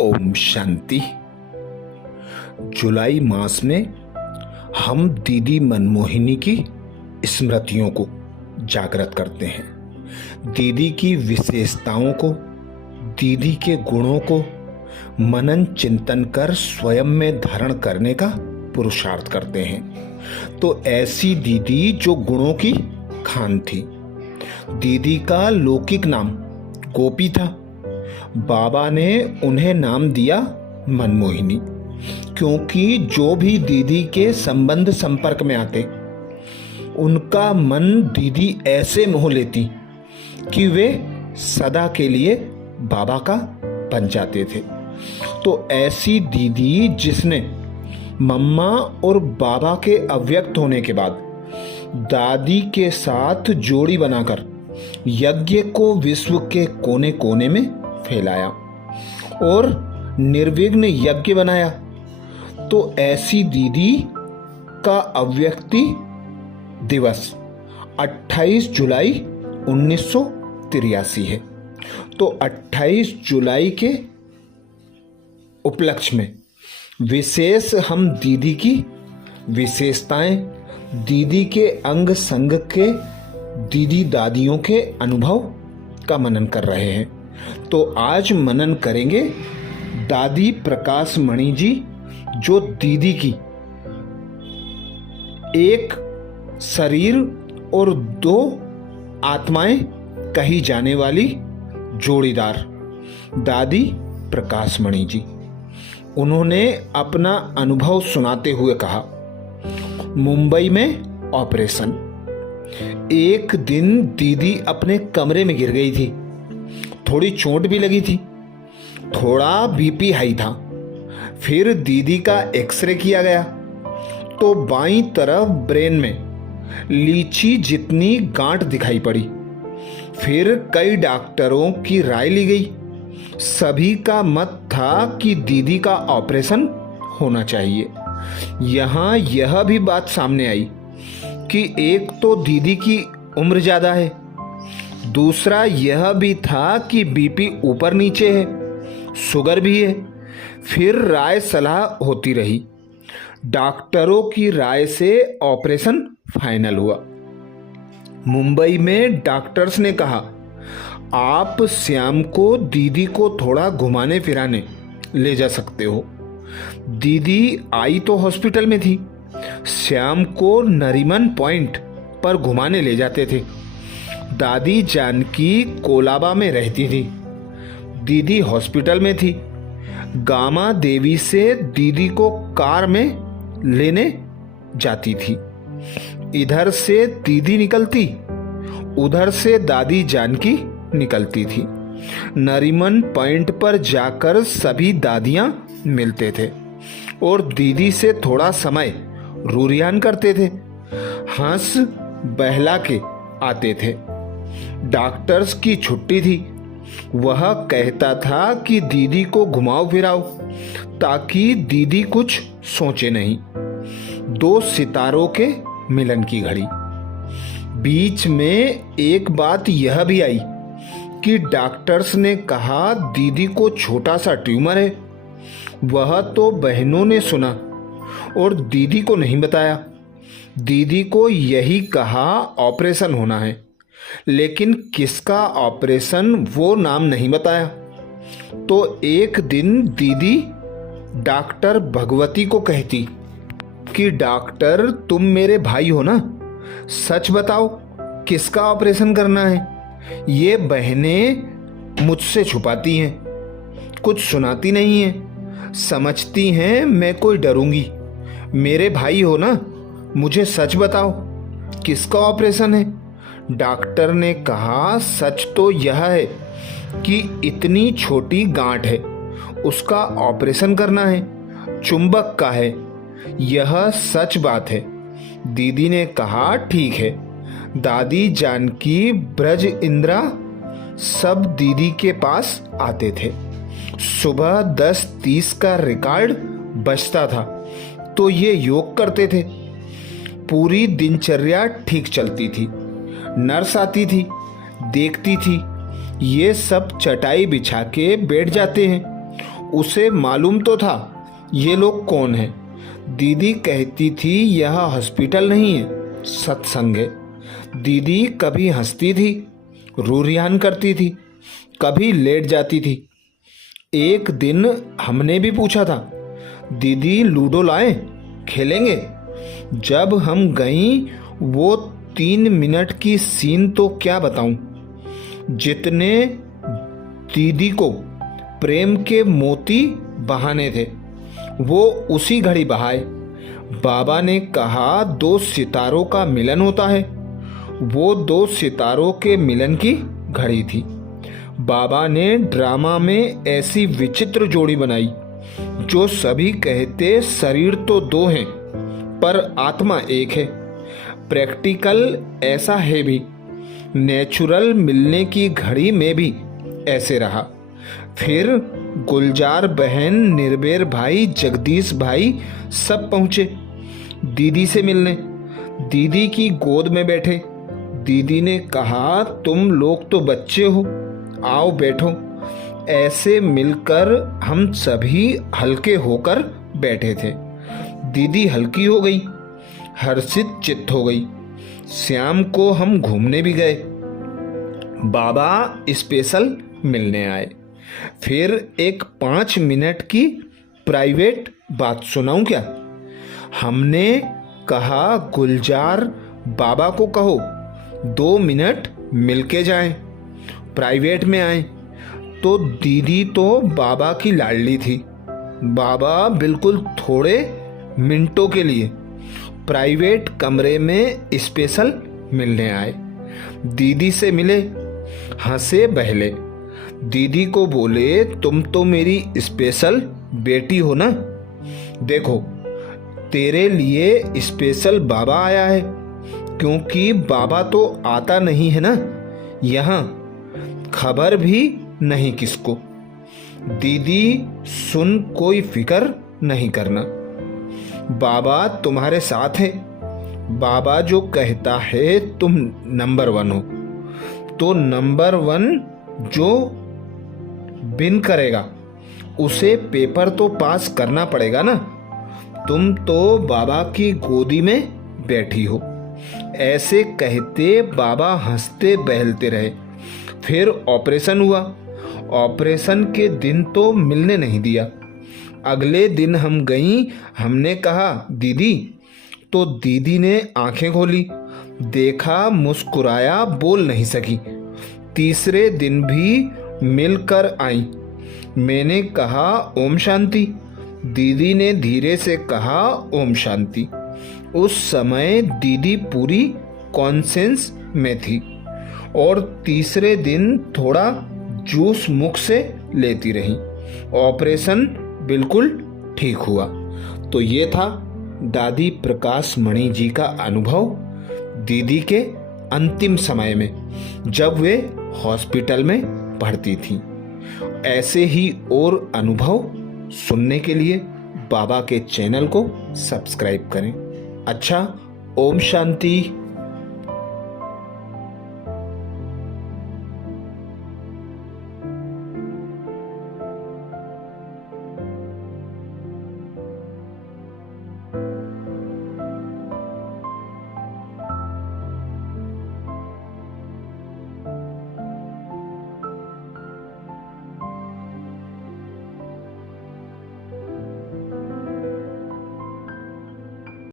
ओम शांति। जुलाई मास में हम दीदी मनमोहिनी की स्मृतियों को जागृत करते हैं। दीदी की विशेषताओं को, दीदी के गुणों को मनन चिंतन कर स्वयं में धारण करने का पुरुषार्थ करते हैं। तो ऐसी दीदी जो गुणों की खान थी। दीदी का लौकिक नाम गोपी था। बाबा ने उन्हें नाम दिया मनमोहिनी, क्योंकि जो भी दीदी के संबंध संपर्क में आते उनका मन दीदी ऐसे मोह लेती कि वे सदा के लिए बाबा का बन जाते थे। तो ऐसी दीदी जिसने मम्मा और बाबा के अव्यक्त होने के बाद दादी के साथ जोड़ी बनाकर यज्ञ को विश्व के कोने कोने में फैलाया और निर्विघ्न यज्ञ बनाया। तो ऐसी दीदी का अव्यक्ति दिवस 28 जुलाई 1983 है। तो 28 जुलाई के उपलक्ष्य में विशेष हम दीदी की विशेषताएं, दीदी के अंग संग के दीदी दादियों के अनुभव का मनन कर रहे हैं। तो आज मनन करेंगे दादी प्रकाश मणि जी, जो दीदी की एक शरीर और दो आत्माएं कही जाने वाली जोड़ीदार दादी प्रकाश मणि जी। उन्होंने अपना अनुभव सुनाते हुए कहा, मुंबई में ऑपरेशन। एक दिन दीदी अपने कमरे में गिर गई थी। थोड़ी चोट भी लगी थी, थोड़ा बीपी हाई था। फिर दीदी का एक्सरे किया गया तो बाईं तरफ ब्रेन में लीची जितनी गांठ दिखाई पड़ी। फिर कई डॉक्टरों की राय ली गई। सभी का मत था कि दीदी का ऑपरेशन होना चाहिए। यहां यह भी बात सामने आई कि एक तो दीदी की उम्र ज्यादा है, दूसरा यह भी था कि बीपी ऊपर नीचे है, शुगर भी है। फिर राय सलाह होती रही। डॉक्टरों की राय से ऑपरेशन फाइनल हुआ। मुंबई में डॉक्टर्स ने कहा, आप श्याम को दीदी को थोड़ा घुमाने फिराने ले जा सकते हो। दीदी आई तो हॉस्पिटल में थी, श्याम को नरीमन पॉइंट पर घुमाने ले जाते थे। दादी जानकी कोलाबा में रहती थी, दीदी हॉस्पिटल में थी। गामा देवी से दीदी को कार में लेने जाती थी। इधर से दीदी निकलती, उधर से दादी जानकी निकलती थी। नरीमन पॉइंट पर जाकर सभी दादियां मिलते थे और दीदी से थोड़ा समय रूरियान करते थे, हंस बहला के आते थे। डॉक्टर्स की छुट्टी थी। वह कहता था कि दीदी को घुमाओ फिराओ ताकि दीदी कुछ सोचे नहीं। दो सितारों के मिलन की घड़ी। बीच में एक बात यह भी आई कि डॉक्टर्स ने कहा दीदी को छोटा सा ट्यूमर है। वह तो बहनों ने सुना और दीदी को नहीं बताया। दीदी को यही कहा ऑपरेशन होना है, लेकिन किसका ऑपरेशन वो नाम नहीं बताया। तो एक दिन दीदी डॉक्टर भगवती को कहती कि डॉक्टर, तुम मेरे भाई हो ना, सच बताओ किसका ऑपरेशन करना है। ये बहनें मुझसे छुपाती हैं, कुछ सुनाती नहीं हैं, समझती हैं मैं कोई डरूंगी। मेरे भाई हो ना, मुझे सच बताओ किसका ऑपरेशन है। डॉक्टर ने कहा, सच तो यह है कि इतनी छोटी गांठ है, उसका ऑपरेशन करना है, चुंबक का है। यह सच बात है। दीदी ने कहा, ठीक है। दादी जानकी, ब्रज इंद्रा सब दीदी के पास आते थे। सुबह 10:30 का रिकॉर्ड बजता था तो ये योग करते थे। पूरी दिनचर्या ठीक चलती थी। नर्स आती थी, देखती थी, ये सब चटाई बिछा के बैठ जाते हैं उसे मालूम तो था ये लोग कौन हैं। दीदी कहती थी यह हॉस्पिटल नहीं है, सत्संग है। दीदी कभी हंसती थी, रूरियान करती थी, कभी लेट जाती थी। एक दिन हमने भी पूछा था, दीदी लूडो लाएं, खेलेंगे। जब हम गईं वो 3 मिनट की सीन तो क्या बताऊं। जितने दीदी को प्रेम के मोती बहाने थे वो उसी घड़ी बहाए। बाबा ने कहा 2 सितारों का मिलन होता है। वो 2 सितारों के मिलन की घड़ी थी। बाबा ने ड्रामा में ऐसी विचित्र जोड़ी बनाई जो सभी कहते शरीर तो 2 हैं पर आत्मा एक है। प्रैक्टिकल ऐसा है भी, नेचुरल मिलने की घड़ी में भी ऐसे रहा। फिर गुलजार बहन, निर्भय भाई, जगदीश भाई सब पहुंचे दीदी से मिलने। दीदी की गोद में बैठे। दीदी ने कहा तुम लोग तो बच्चे हो, आओ बैठो। ऐसे मिलकर हम सभी हल्के होकर बैठे थे। दीदी हल्की हो गई, हर्षित चित्त हो गई। श्याम को हम घूमने भी गए। बाबा स्पेशल मिलने आए। फिर एक 5 मिनट की प्राइवेट बात सुनाऊं क्या। हमने कहा गुलजार बाबा को कहो 2 मिनट मिलके जाएं, प्राइवेट में आए। तो दीदी तो बाबा की लाडली थी। बाबा बिल्कुल थोड़े मिनटों के लिए प्राइवेट कमरे में स्पेशल मिलने आए। दीदी से मिले, हंसे बहले। दीदी को बोले तुम तो मेरी स्पेशल बेटी हो ना, देखो तेरे लिए स्पेशल बाबा आया है। क्योंकि बाबा तो आता नहीं है ना यहाँ, खबर भी नहीं किसको। दीदी सुन, कोई फिक्र नहीं करना, बाबा तुम्हारे साथ है। बाबा जो कहता है तुम नंबर 1 हो, तो नंबर 1 जो विन करेगा उसे पेपर तो पास करना पड़ेगा ना। तुम तो बाबा की गोदी में बैठी हो। ऐसे कहते बाबा हंसते बहलते रहे। फिर ऑपरेशन हुआ। ऑपरेशन के दिन तो मिलने नहीं दिया। अगले दिन हम गईं, हमने कहा दीदी, तो दीदी ने आंखें खोली, देखा, मुस्कुराया, बोल नहीं सकी। तीसरे दिन भी मिलकर आई। मैंने कहा ओम शांति। दीदी ने धीरे से कहा ओम शांति। उस समय दीदी पूरी कॉन्सेंस में थी और तीसरे दिन थोड़ा जूस मुख से लेती रही। ऑपरेशन बिल्कुल ठीक हुआ। तो ये था दादी प्रकाश मणि जी का अनुभव दीदी के अंतिम समय में, जब वे हॉस्पिटल में भर्ती थी। ऐसे ही और अनुभव सुनने के लिए बाबा के चैनल को सब्सक्राइब करें। अच्छा, ओम शांति।